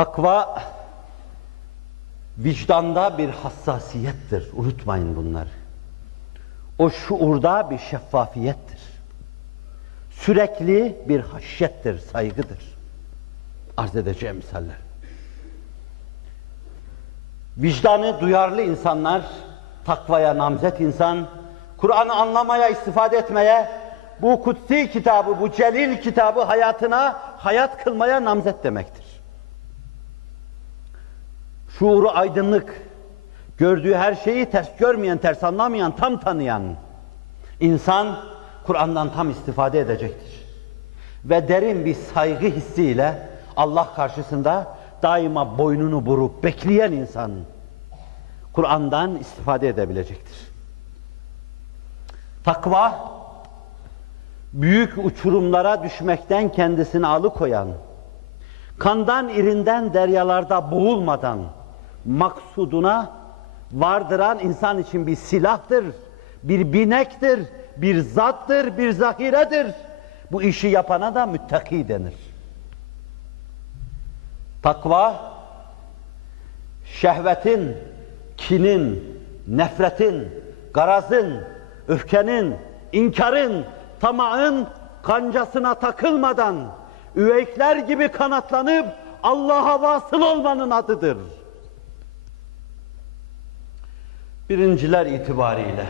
Takva, vicdanda bir hassasiyettir. Unutmayın bunları. O şuurda bir şeffafiyettir. Sürekli bir haşyettir, saygıdır. Arz edeceğim misaller. Vicdanı duyarlı insanlar, takvaya namzet insan, Kur'an'ı anlamaya, istifade etmeye, bu kutsi kitabı, bu celil kitabı hayatına, hayat kılmaya namzet demektir. Şuuru aydınlık, gördüğü her şeyi ters görmeyen, ters anlamayan, tam tanıyan insan, Kur'an'dan tam istifade edecektir. Ve derin bir saygı hissiyle Allah karşısında daima boynunu burup bekleyen insan, Kur'an'dan istifade edebilecektir. Takva, büyük uçurumlara düşmekten kendisini alıkoyan, kandan irinden deryalarda boğulmadan, maksuduna vardıran insan için bir silahtır, bir binektir, bir zattır, bir zahiredir. Bu işi yapana da müttaki denir. Takva, şehvetin, kinin, nefretin, garazın, öfkenin, inkarın, tamağın kancasına takılmadan, üveykler gibi kanatlanıp Allah'a vasıl olmanın adıdır. Birinciler itibariyle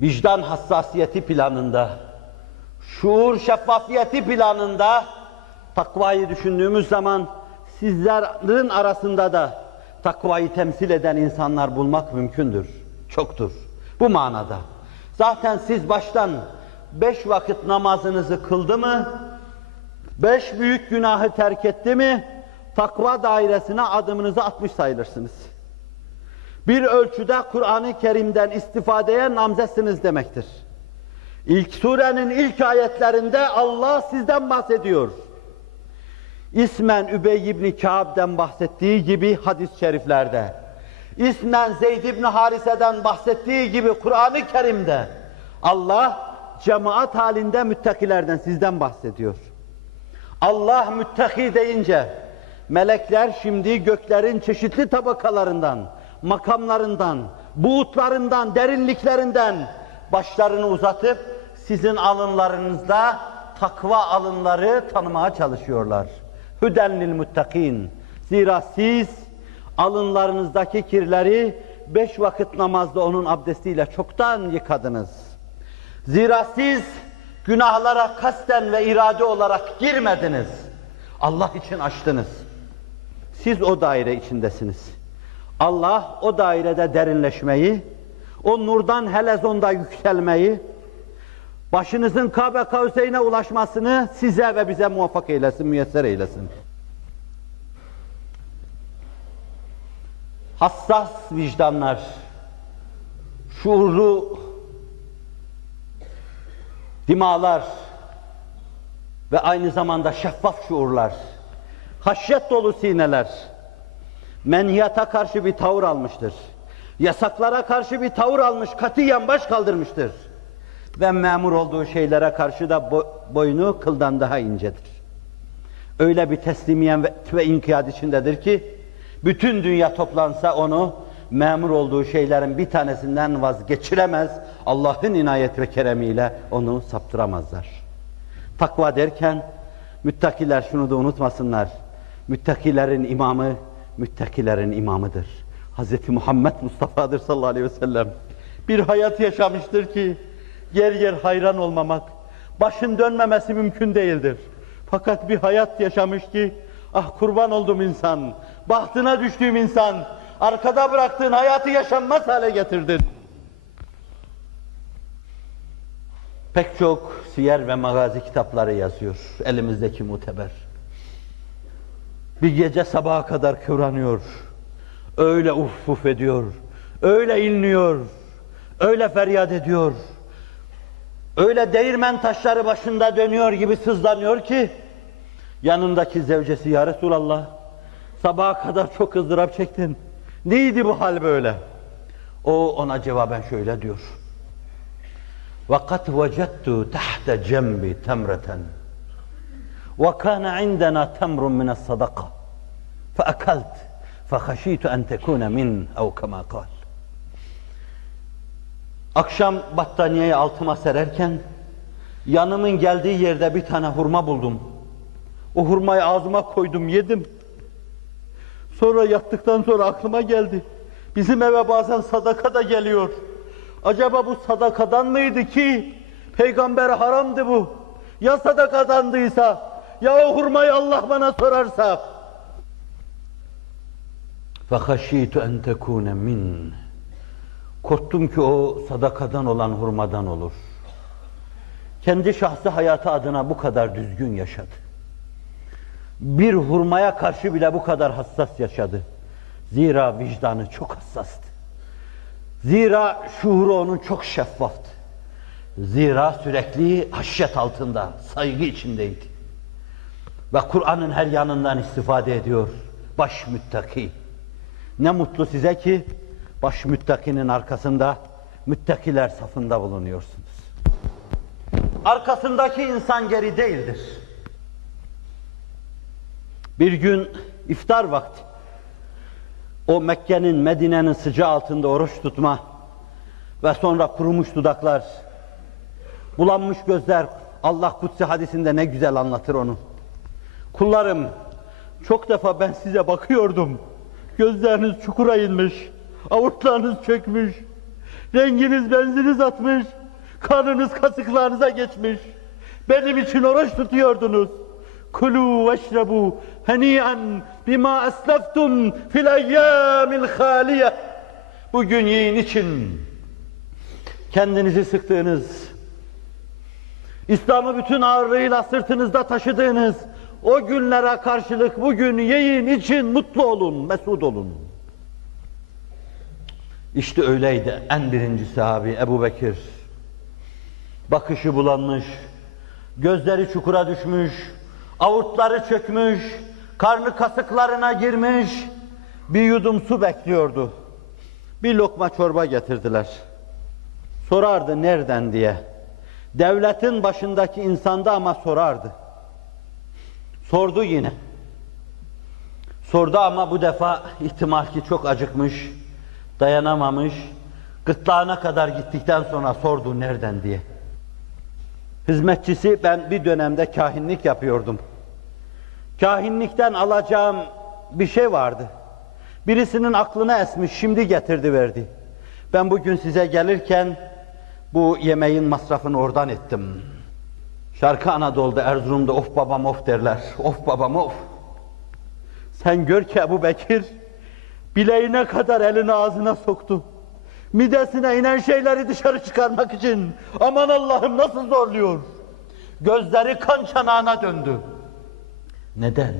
vicdan hassasiyeti planında, şuur şeffafiyeti planında takvayı düşündüğümüz zaman sizlerin arasında da takvayı temsil eden insanlar bulmak mümkündür. Çoktur. Bu manada. Zaten siz baştan 5 vakit namazınızı kıldı mı, 5 büyük günahı terk etti mi, takva dairesine adımınızı atmış sayılırsınız. Bir ölçüde Kur'an-ı Kerim'den istifadeye namzetsiniz demektir. İlk surenin ilk ayetlerinde Allah sizden bahsediyor. İsmen Übey ibn Kâb'den bahsettiği gibi hadis-i şeriflerde, İsmen Zeyd ibn Harise'den bahsettiği gibi Kur'an-ı Kerim'de Allah cemaat halinde müttakilerden, sizden bahsediyor. Allah müttaki deyince melekler şimdi göklerin çeşitli tabakalarından, makamlarından, buğutlarından, derinliklerinden başlarını uzatıp sizin alınlarınızda takva alınları tanımaya çalışıyorlar. Hüden lil muttakin. Zira siz alınlarınızdaki kirleri 5 vakit namazda onun abdestiyle çoktan yıkadınız. Zira siz günahlara kasten ve irade olarak girmediniz. Allah için açtınız. Siz o daire içindesiniz. Allah o dairede derinleşmeyi, o nurdan helezonda yükselmeyi, başınızın Kabe Kavseyn'e ulaşmasını size ve bize muvaffak eylesin, müyesser eylesin. Hassas vicdanlar, şuurlu dimalar ve aynı zamanda şeffaf şuurlar, haşyet dolu sineler, menhiyata karşı bir tavır almıştır. Yasaklara karşı bir tavır almış, katiyen baş kaldırmıştır. Ve memur olduğu şeylere karşı da boynu kıldan daha incedir. Öyle bir teslimiyet ve inkiyat içindedir ki, bütün dünya toplansa onu memur olduğu şeylerin bir tanesinden vazgeçiremez, Allah'ın inayet ve keremiyle onu saptıramazlar. Takva derken, müttakiler şunu da unutmasınlar, müttakilerin imamı, müttakilerin imamıdır. Hz. Muhammed Mustafa'dır sallallahu aleyhi ve sellem. Bir hayat yaşamıştır ki, yer yer hayran olmamak, başın dönmemesi mümkün değildir. Fakat bir hayat yaşamış ki, ah kurban olduğum insan, bahtına düştüğüm insan, arkada bıraktığın hayatı yaşanmaz hale getirdin. Pek çok siyer ve magazi kitapları yazıyor, elimizdeki muteber. Bir gece sabaha kadar kıvranıyor, öyle uf uf ediyor, öyle inliyor, öyle feryat ediyor, öyle değirmen taşları başında dönüyor gibi sızlanıyor ki, yanındaki zevcesi, ya Resulallah, sabaha kadar çok ızdırap çektin, neydi bu hal böyle? O ona cevaben şöyle diyor: وَقَدْ وَجَدْتُ تَحْتَ جَنْبِ تَمْرَةً وَكَانَ عِنْدَنَا تَمْرٌ مِنَ الصَّدَقَةِ فَأَكَلْتُ فَخَشِيتُ أَنْ تَكُونَ مِنْ اَوْ كَمَا قَالَ. Akşam battaniyeyi altıma sererken yanımın geldiği yerde bir tane hurma buldum. O hurmayı ağzıma koydum, yedim. Sonra yattıktan sonra aklıma geldi. Bizim eve bazen sadaka da geliyor. Acaba bu sadakadan mıydı ki? Peygamber haramdı bu. Ya sadakadandıysa? Ya o hurmayı Allah bana sorarsa? فَخَشِيتُ اَنْ تَكُونَ مِنْ. Korktum ki o sadakadan olan hurmadan olur. Kendi şahsi hayatı adına bu kadar düzgün yaşadı. Bir hurmaya karşı bile bu kadar hassas yaşadı. Zira vicdanı çok hassastı. Zira şuuru onun çok şeffaftı. Zira sürekli haşyet altında, saygı içindeydi. Ve Kur'an'ın her yanından istifade ediyor. Baş müttaki. Ne mutlu size ki baş müttakinin arkasında, müttakiler safında bulunuyorsunuz. Arkasındaki insan geri değildir. Bir gün iftar vakti, o Mekke'nin, Medine'nin sıcağı altında oruç tutma ve sonra kurumuş dudaklar, bulanmış gözler, Allah kutsi hadisinde ne güzel anlatır onu. Kullarım, çok defa ben size bakıyordum, gözleriniz çukura inmiş, avurtlarınız çökmüş, renginiz benziniz atmış, karnınız kasıklarınıza geçmiş, benim için oruç tutuyordunuz. Kulu veşrebu heni'an bima esleftum fil eyyâmil hâliye. Bugün yiyin için kendinizi sıktığınız, İslam'ı bütün ağırlığıyla sırtınızda taşıdığınız o günlere karşılık bugün yiyin için mutlu olun, mesut olun. İşte öyleydi en birinci sahabi Ebu Bekir. Bakışı bulanmış, gözleri çukura düşmüş, avurtları çökmüş, karnı kasıklarına girmiş, bir yudum su bekliyordu. Bir lokma çorba getirdiler. Sorardı nereden diye. Devletin başındaki insandı ama sorardı. Sordu yine. Sordu ama bu defa ihtimal ki çok acıkmış, dayanamamış, gırtlağına kadar gittikten sonra sordu nereden diye. Hizmetçisi, ben bir dönemde kahinlik yapıyordum. Kahinlikten alacağım bir şey vardı. Birisinin aklına esmiş, şimdi getirdi verdi. Ben bugün size gelirken bu yemeğin masrafını oradan ettim. Şarkı Anadolu'da, Erzurum'da of babam of derler. Of babam of. Sen gör ki Ebu Bekir bileğine kadar elini ağzına soktu. Midesine inen şeyleri dışarı çıkarmak için. Aman Allah'ım nasıl zorluyor. Gözleri kan çanağına döndü. Neden?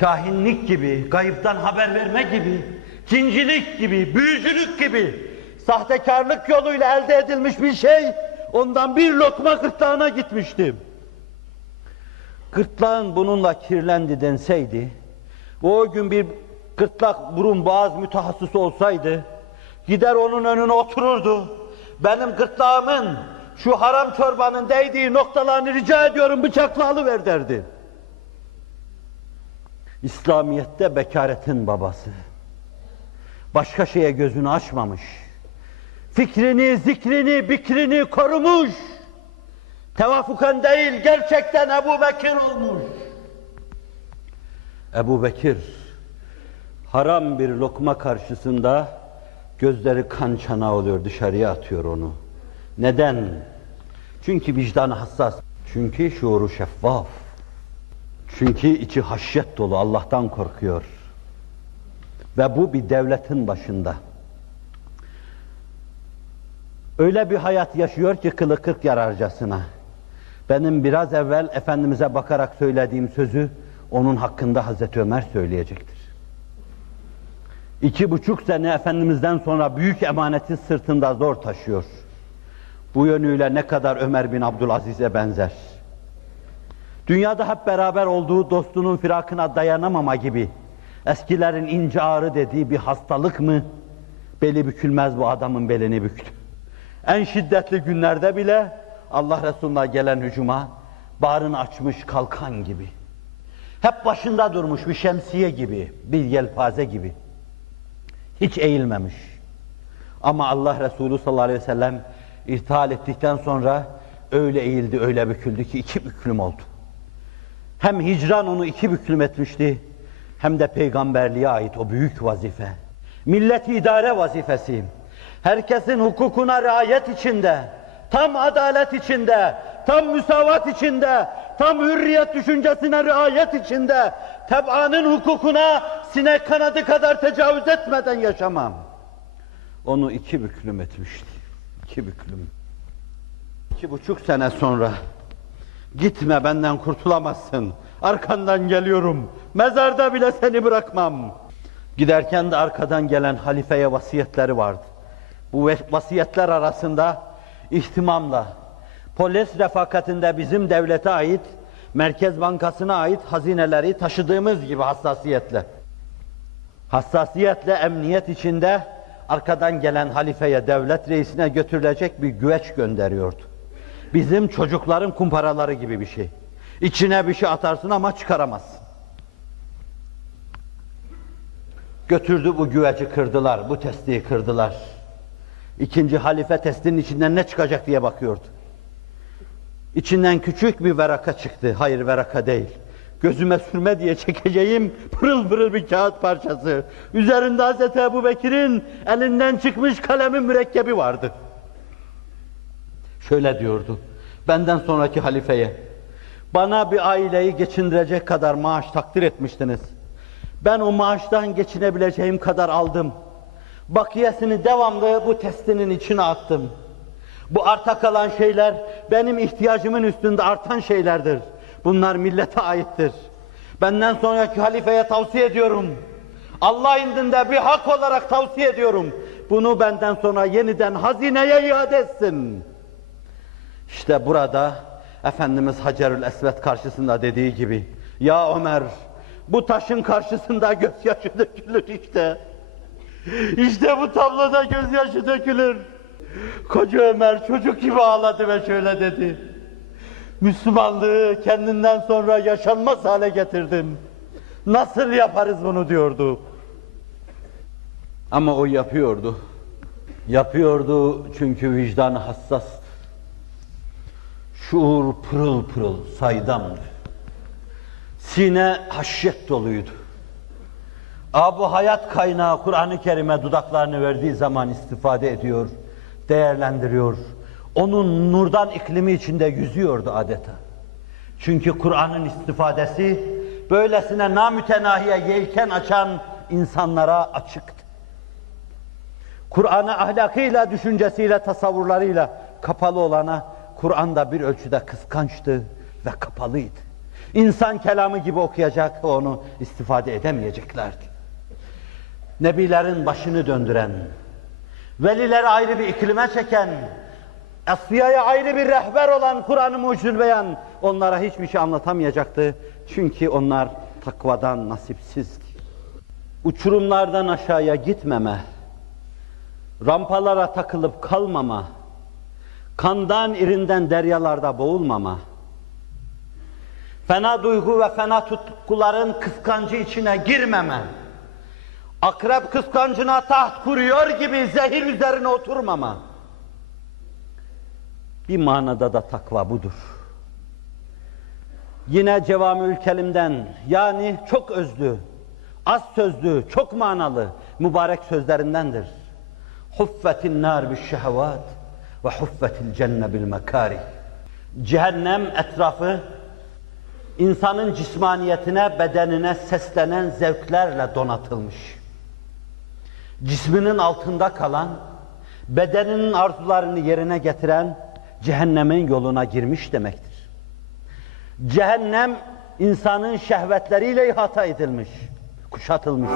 Kahinlik gibi, gayıptan haber verme gibi, cincilik gibi, büyücülük gibi, sahtekarlık yoluyla elde edilmiş bir şey, ondan bir lokma gırtlağına gitmişti. Gırtlağın bununla kirlendi denseydi, o gün bir gırtlak, burun, boğaz mütehassısı olsaydı, gider onun önüne otururdu. Benim gırtlağımın, şu haram çorbanın değdiği noktalarını rica ediyorum bıçakla alıver derdi. İslamiyet'te bekaretin babası. Başka şeye gözünü açmamış. Fikrini, zikrini, bikrini korumuş. Tevafuken değil, gerçekten Ebu Bekir olmuş. Ebu Bekir, haram bir lokma karşısında gözleri kan çanağı oluyor, dışarıya atıyor onu. Neden? Çünkü vicdanı hassas, çünkü şuuru şeffaf, çünkü içi haşyet dolu, Allah'tan korkuyor. Ve bu bir devletin başında. Öyle bir hayat yaşıyor ki kılı kırk yararcasına. Benim biraz evvel Efendimiz'e bakarak söylediğim sözü onun hakkında Hazreti Ömer söyleyecektir. 2,5 sene Efendimiz'den sonra büyük emaneti sırtında zor taşıyor. Bu yönüyle ne kadar Ömer bin Abdülaziz'e benzer. Dünyada hep beraber olduğu dostunun firakına dayanamama gibi, eskilerin ince ağrı dediği bir hastalık mı? Beli bükülmez bu adamın belini büktü. En şiddetli günlerde bile Allah Resulü'ne gelen hücuma Bağrını açmış kalkan gibi. Hep başında durmuş bir şemsiye gibi, bir yelpaze gibi. Hiç eğilmemiş. Ama Allah Resulü sallallahu aleyhi ve sellem irtihal ettikten sonra öyle eğildi, öyle büküldü ki iki büklüm oldu. Hem hicran onu iki büklüm etmişti, hem de peygamberliğe ait o büyük vazife. Milleti idare vazifesi. Herkesin hukukuna riayet içinde, tam adalet içinde, tam müsavat içinde, tam hürriyet düşüncesine riayet içinde, teb'anın hukukuna sinek kanadı kadar tecavüz etmeden yaşamam. Onu iki büklüm etmişti. İki büklüm. 2,5 sene sonra, gitme benden kurtulamazsın, arkandan geliyorum, mezarda bile seni bırakmam. Giderken de arkadan gelen halifeye vasiyetleri vardı. Bu vasiyetler arasında ihtimamla, polis refakatinde bizim devlete ait, Merkez Bankası'na ait hazineleri taşıdığımız gibi hassasiyetle emniyet içinde arkadan gelen halifeye, devlet reisine götürülecek bir güveç gönderiyordu. Bizim çocukların kumparaları gibi bir şey. İçine bir şey atarsın ama çıkaramazsın. Götürdü bu güveci kırdılar, bu testiyi kırdılar. İkinci halife testinin içinden ne çıkacak diye bakıyordu. İçinden küçük bir veraka çıktı. Hayır, veraka değil. Gözüme sürme diye çekeceğim pırıl pırıl bir kağıt parçası. Üzerinde Hazreti Ebubekir'in elinden çıkmış kalemin mürekkebi vardı. Şöyle diyordu: benden sonraki halifeye, bana bir aileyi geçindirecek kadar maaş takdir etmiştiniz. Ben o maaştan geçinebileceğim kadar aldım. Bakiyesini devamlı bu testinin içine attım. Bu arta kalan şeyler benim ihtiyacımın üstünde artan şeylerdir. Bunlar millete aittir. Benden sonraki halifeye tavsiye ediyorum. Allah indinde bir hak olarak tavsiye ediyorum. Bunu benden sonra yeniden hazineye iade etsin. İşte burada Efendimiz Hacerül Esved karşısında dediği gibi, ya Ömer, bu taşın karşısında gözyaşı dökülür işte. İşte bu tabloda gözyaşı dökülür. Koca Ömer çocuk gibi ağladı ve şöyle dedi: Müslümanlığı kendinden sonra yaşanmaz hale getirdim. Nasıl yaparız bunu diyordu. Ama o yapıyordu. Yapıyordu çünkü vicdanı hassastı. Şuur pırıl pırıl, saydamdı. Sine haşyet doluydu. Bu hayat kaynağı Kur'an-ı Kerim'e dudaklarını verdiği zaman istifade ediyor, değerlendiriyor. Onun nurdan iklimi içinde yüzüyordu adeta. Çünkü Kur'an'ın istifadesi böylesine namütenahiye yelken açan insanlara açıktı. Kur'an'a ahlakıyla, düşüncesiyle, tasavvurlarıyla kapalı olana Kur'an'da bir ölçüde kıskançtı ve kapalıydı. İnsan kelamı gibi okuyacak, onu istifade edemeyeceklerdi. Nebilerin başını döndüren, velileri ayrı bir iklime çeken, Asfiya'ya ayrı bir rehber olan Kur'an-ı Mucizül Beyan onlara hiçbir şey anlatamayacaktı. Çünkü onlar takvadan nasipsizdi. Uçurumlardan aşağıya gitmeme, rampalara takılıp kalmama, kandan irinden deryalarda boğulmama, fena duygu ve fena tutkuların kıskancı içine girmeme, akrep kıskancına taht kuruyor gibi zehir üzerine oturmama. Bir manada da takva budur. Yine Cevamiül Kelim'den, yani çok özlü, az sözlü, çok manalı mübarek sözlerindendir. Huffetin nar bi'şşehvat ve huffetil cenne bil mekarih. Cehennem etrafı insanın cismaniyetine, bedenine seslenen zevklerle donatılmış. Cisminin altında kalan, bedeninin arzularını yerine getiren cehennemin yoluna girmiş demektir. Cehennem insanın şehvetleriyle ihata edilmiş, kuşatılmış.